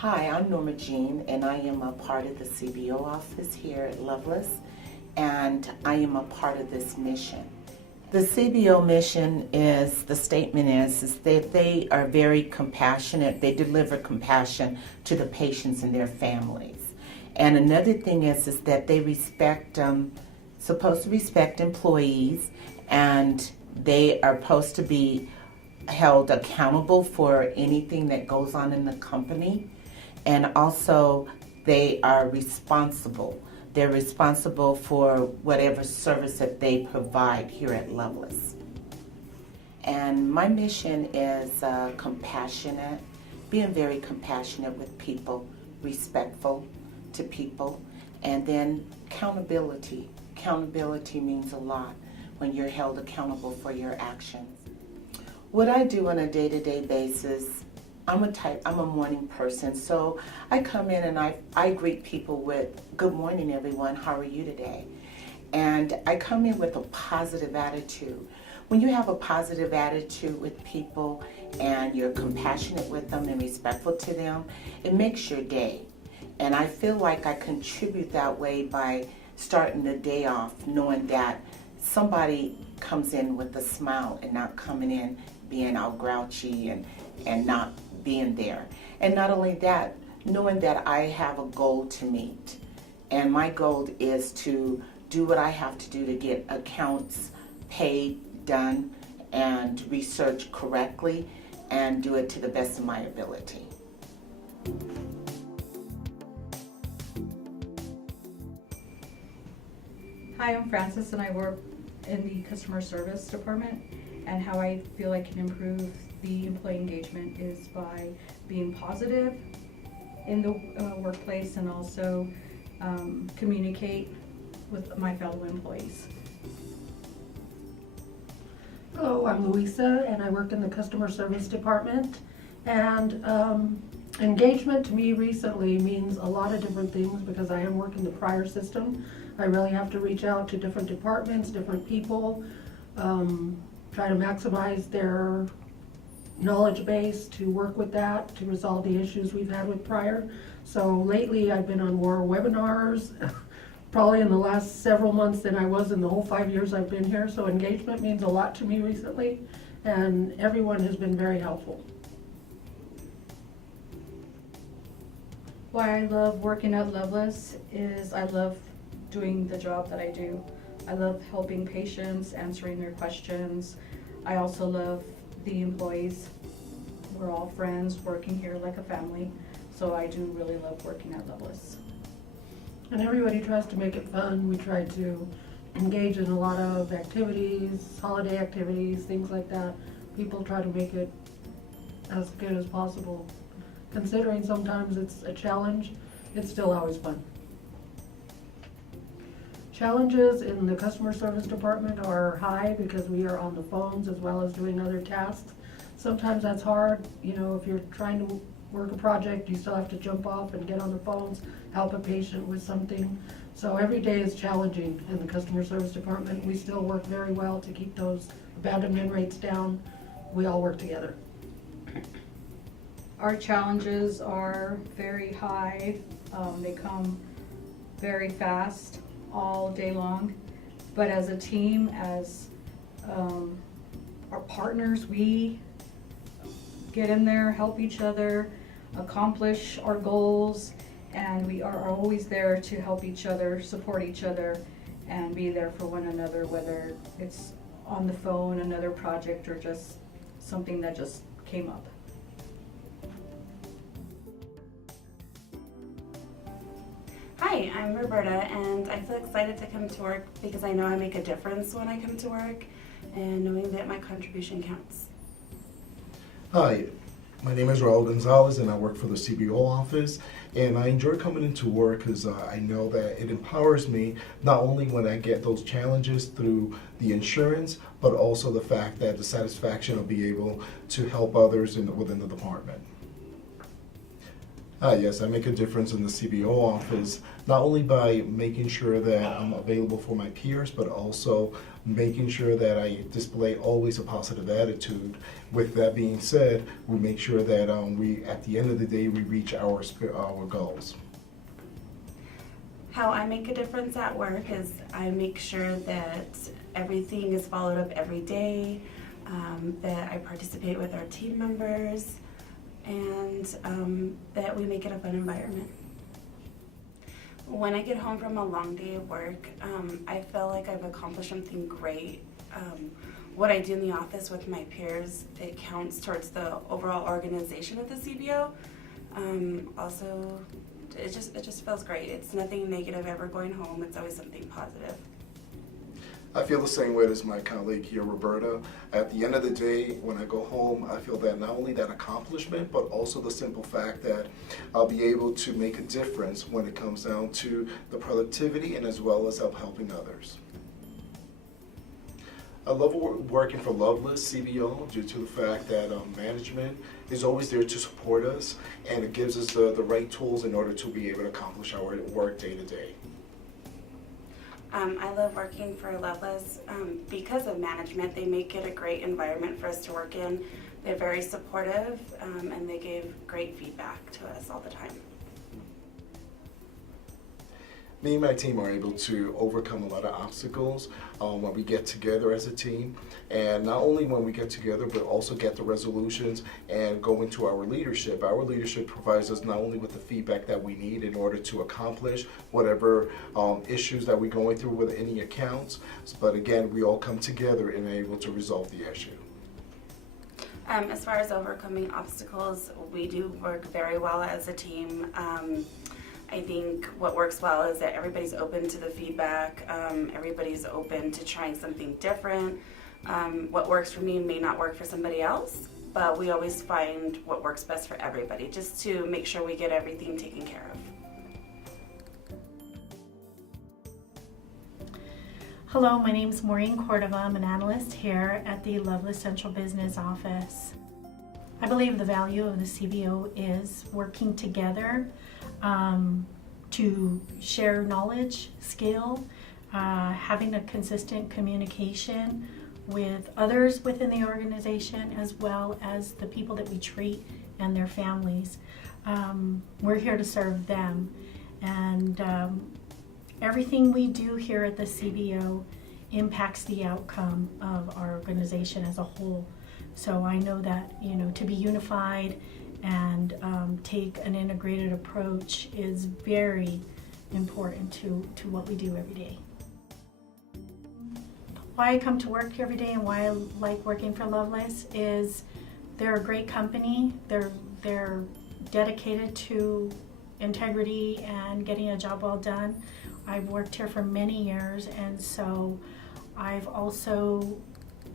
Hi, I'm Norma Jean, and I am a part of the CBO office here at Lovelace, and I am a part of this mission. The CBO mission is, the statement is that they are very compassionate. They deliver compassion to the patients and their families. And another thing is that they supposed to respect employees, and they are supposed to be held accountable for anything that goes on in the company. And also, they are responsible. They're responsible for whatever service that they provide here at Lovelace. And my mission is compassionate, being very compassionate with people, respectful to people, and then accountability. Accountability means a lot when you're held accountable for your actions. What I do on a day-to-day basis, I'm a morning person, so I come in and I greet people with, "Good morning, everyone, how are you today?" And I come in with a positive attitude. When you have a positive attitude with people and you're compassionate with them and respectful to them, it makes your day. And I feel like I contribute that way by starting the day off knowing that somebody comes in with a smile and not coming in being all grouchy and not being there. And not only that, knowing that I have a goal to meet. And my goal is to do what I have to do to get accounts paid, done, and research correctly, and do it to the best of my ability. Hi, I'm Frances, and I work in the customer service department. And how I feel I can improve the employee engagement is by being positive in the workplace and also communicate with my fellow employees. Hello, I'm Louisa, and I work in the customer service department. And engagement to me recently means a lot of different things because I am working the prior system. I really have to reach out to different departments, different people, try to maximize their knowledge base to work with that, to resolve the issues we've had with prior. So lately I've been on more webinars, probably in the last several months than I was in the whole 5 years I've been here. So engagement means a lot to me recently, and everyone has been very helpful. Why I love working at Lovelace is I love doing the job that I do. I love helping patients, answering their questions. I also love the employees. We're all friends, working here like a family. So I do really love working at Lovelace. And everybody tries to make it fun. We try to engage in a lot of activities, holiday activities, things like that. People try to make it as good as possible. Considering sometimes it's a challenge, it's still always fun. Challenges in the customer service department are high because we are on the phones as well as doing other tasks. Sometimes that's hard. You know, if you're trying to work a project, you still have to jump off and get on the phones, help a patient with something. So every day is challenging in the customer service department. We still work very well to keep those abandonment rates down. We all work together. Our challenges are very high. They come very fast all day long. But as a team, as our partners, we get in there, help each other, accomplish our goals, and we are always there to help each other, support each other, and be there for one another, whether it's on the phone, another project, or just something that just came up. Hi, I'm Roberta, and I feel excited to come to work because I know I make a difference when I come to work and knowing that my contribution counts. Hi, my name is Raul Gonzalez and I work for the CBO office, and I enjoy coming into work because I know that it empowers me not only when I get those challenges through the insurance, but also the fact that the satisfaction of being able to help others within the department. Yes, I make a difference in the CBO office, not only by making sure that I'm available for my peers, but also making sure that I display always a positive attitude. With that being said, we make sure that at the end of the day, we reach our goals. How I make a difference at work is I make sure that everything is followed up every day, that I participate with our team members, and that we make it a fun environment. When I get home from a long day of work, I feel like I've accomplished something great. What I do in the office with my peers, it counts towards the overall organization of the CBO. Also, it just feels great. It's nothing negative ever going home. It's always something positive. I feel the same way as my colleague here, Roberta. At the end of the day, when I go home, I feel that not only that accomplishment, but also the simple fact that I'll be able to make a difference when it comes down to the productivity and as well as helping others. I love working for Lovelace CBO due to the fact that management is always there to support us, and it gives us the right tools in order to be able to accomplish our work day to day. I love working for Lovelace because of management. They make it a great environment for us to work in. They're very supportive, and they give great feedback to us all the time. Me and my team are able to overcome a lot of obstacles when we get together as a team, and not only when we get together, but also get the resolutions and go into our leadership. Our leadership provides us not only with the feedback that we need in order to accomplish whatever issues that we're going through with any accounts, but again, we all come together and are able to resolve the issue. As far as overcoming obstacles, we do work very well as a team. I think what works well is that everybody's open to the feedback, everybody's open to trying something different. What works for me may not work for somebody else, but we always find what works best for everybody, just to make sure we get everything taken care of. Hello, my name is Maureen Cordova. I'm an analyst here at the Lovelace Central Business Office. I believe the value of the CBO is working together to share knowledge, skill, having a consistent communication with others within the organization, as well as the people that we treat and their families. We're here to serve them, and everything we do here at the CBO impacts the outcome of our organization as a whole. So I know that, to be unified and take an integrated approach is very important to what we do every day. Why I come to work every day and why I like working for Lovelace is they're a great company. They're dedicated to integrity and getting a job well done. I've worked here for many years, and so I've also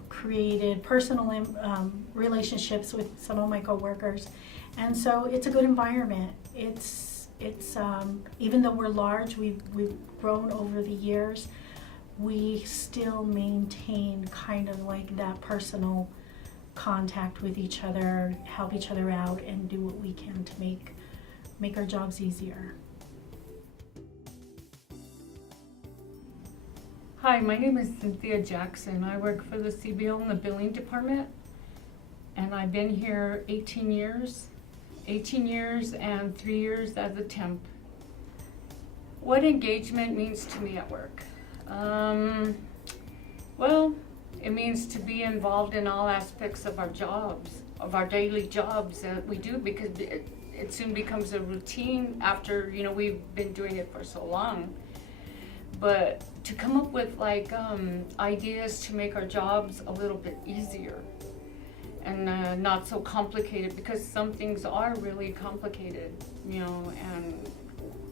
created personal relationships with some of my coworkers, and so it's a good environment. It's even though we're large, we've grown over the years, we still maintain kind of like that personal contact with each other, help each other out, and do what we can to make our jobs easier. Hi, my name is Cynthia Jackson. I work for the CBO in the billing department, and I've been here 18 years and 3 years as a temp. What engagement means to me at work? Well, it means to be involved in all aspects of our jobs, of our daily jobs that we do, because it soon becomes a routine after, we've been doing it for so long. But to come up with ideas to make our jobs a little bit easier and not so complicated, because some things are really complicated, and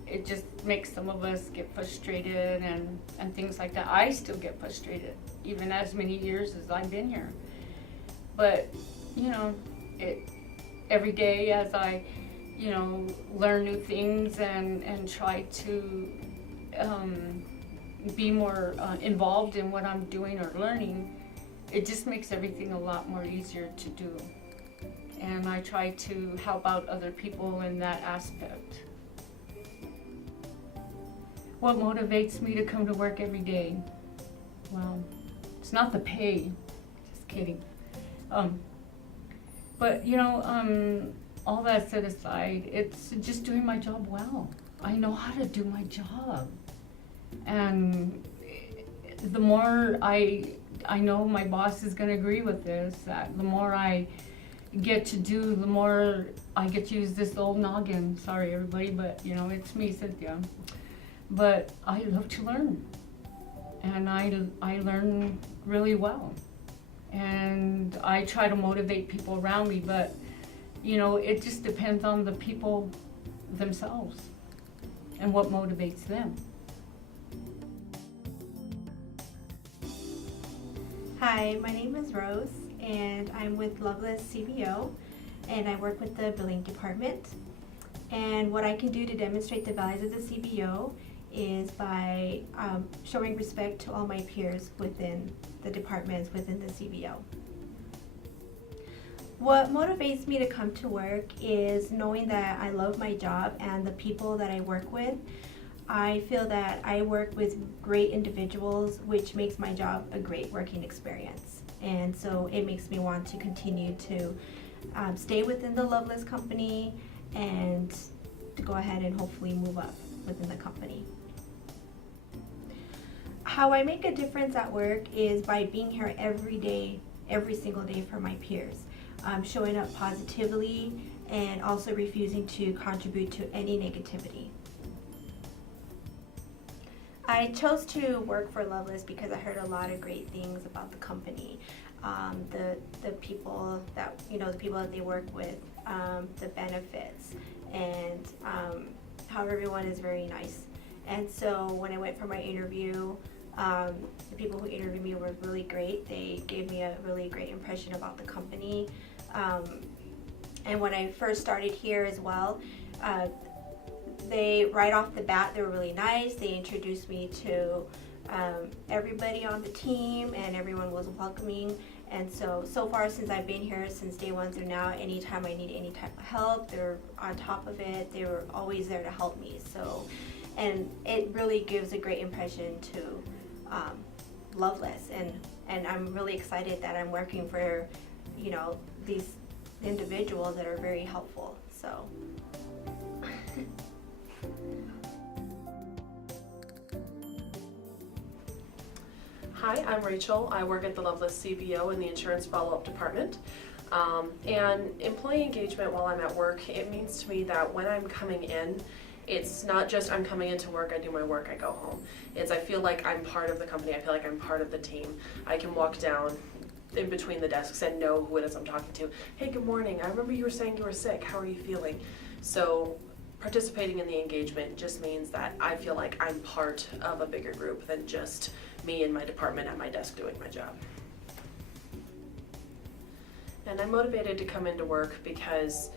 it just makes some of us get frustrated and things like that. I still get frustrated, even as many years as I've been here. But, every day as I, learn new things and try to be more involved in what I'm doing or learning, it just makes everything a lot more easier to do. and I try to help out other people in that aspect. What motivates me to come to work every day? Well, it's not the pay, just kidding. But all that set aside, it's just doing my job well. I know how to do my job. And the more I know my boss is gonna agree with this, that the more I get to do, the more I get to use this old noggin. Sorry everybody, but it's me, Cynthia. But I love to learn. And I learn really well. And I try to motivate people around me, but it just depends on the people themselves and what motivates them. Hi, my name is Rose, and I'm with Lovelace CBO, and I work with the billing department. And what I can do to demonstrate the values of the CBO is by showing respect to all my peers within the departments within the CBO. What motivates me to come to work is knowing that I love my job and the people that I work with. I feel that I work with great individuals, which makes my job a great working experience. And so it makes me want to continue to stay within the Lovelace company and to go ahead and hopefully move up within the company. How I make a difference at work is by being here every day, every single day for my peers. Showing up positively and also refusing to contribute to any negativity. I chose to work for Lovelace because I heard a lot of great things about the company, the people that the people that they work with, the benefits, and how everyone is very nice. And so when I went for my interview, the people who interviewed me were really great. They gave me a really great impression about the company. And when I first started here as well, they right off the bat, they were really nice. They introduced me to everybody on the team, and everyone was welcoming. And so far since I've been here, since day one through now, anytime I need any type of help, they're on top of it. They were always there to help me. And it really gives a great impression to Lovelace. And I'm really excited that I'm working for, these individuals that are very helpful. So. Hi, I'm Rachel. I work at the Lovelace CBO in the insurance follow-up department. And employee engagement while I'm at work, it means to me that when I'm coming in, it's not just I'm coming into work, I do my work, I go home. It's I feel like I'm part of the company, I feel like I'm part of the team. I can walk down in between the desks and know who it is I'm talking to. Hey, good morning, I remember you were saying you were sick, how are you feeling? So participating in the engagement just means that I feel like I'm part of a bigger group than just me and my department at my desk doing my job. And I'm motivated to come into work because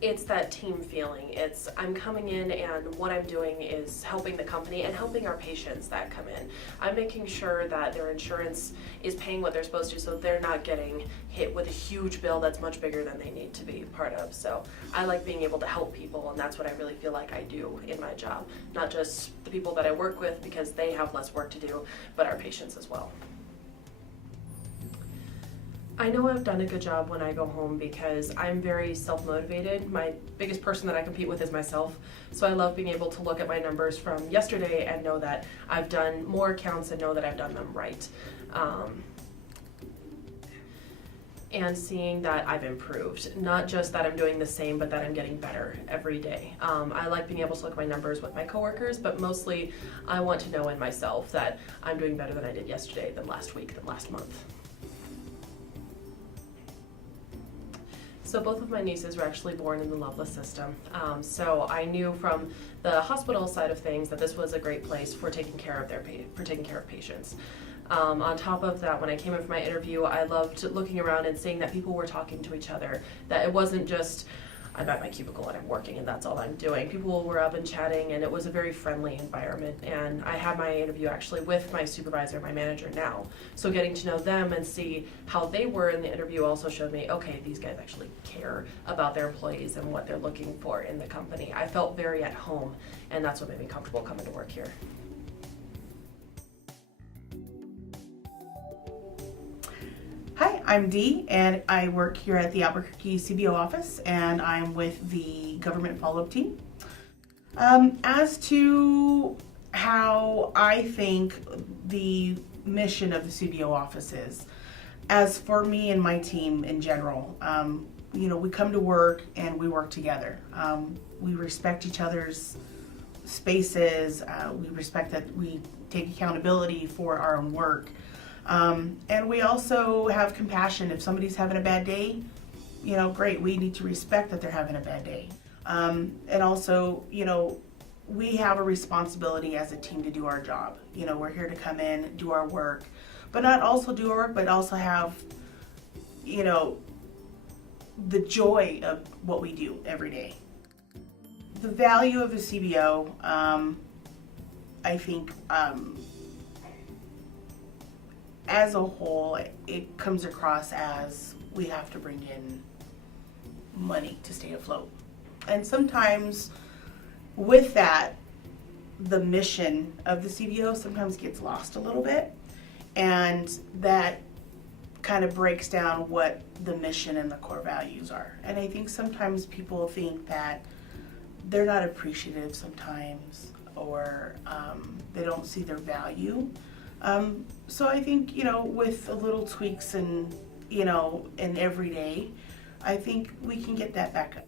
it's that team feeling. It's I'm coming in and what I'm doing is helping the company and helping our patients that come in. I'm making sure that their insurance is paying what they're supposed to so they're not getting hit with a huge bill that's much bigger than they need to be part of. So I like being able to help people, and that's what I really feel like I do in my job. Not just the people that I work with because they have less work to do, but our patients as well. I know I've done a good job when I go home because I'm very self-motivated. My biggest person that I compete with is myself. So I love being able to look at my numbers from yesterday and know that I've done more accounts and know that I've done them right. And seeing that I've improved. Not just that I'm doing the same, but that I'm getting better every day. I like being able to look at my numbers with my coworkers, but mostly I want to know in myself that I'm doing better than I did yesterday, than last week, than last month. So both of my nieces were actually born in the Lovelace system. So I knew from the hospital side of things that this was a great place for taking care of patients. On top of that, when I came in for my interview, I loved looking around and seeing that people were talking to each other. That it wasn't just I'm at my cubicle and I'm working and that's all I'm doing. People were up and chatting and it was a very friendly environment, and I had my interview actually with my supervisor, my manager now. So getting to know them and see how they were in the interview also showed me, okay, these guys actually care about their employees and what they're looking for in the company. I felt very at home, and that's what made me comfortable coming to work here. Hi, I'm Dee, and I work here at the Albuquerque CBO office, and I'm with the government follow-up team. As to how I think the mission of the CBO office is, as for me and my team in general, we come to work and we work together. We respect each other's spaces. We respect that we take accountability for our own work. And we also have compassion. If somebody's having a bad day, great, we need to respect that they're having a bad day. And also, we have a responsibility as a team to do our job. We're here to come in, do our work, but not also do our work, but also have, the joy of what we do every day. The value of the CBO, I think, as a whole, it comes across as we have to bring in money to stay afloat. And sometimes with that, the mission of the CBO sometimes gets lost a little bit. And that kind of breaks down what the mission and the core values are. And I think sometimes people think that they're not appreciative sometimes, or they don't see their value. So I think, with a little tweaks and, in every day, I think we can get that back up.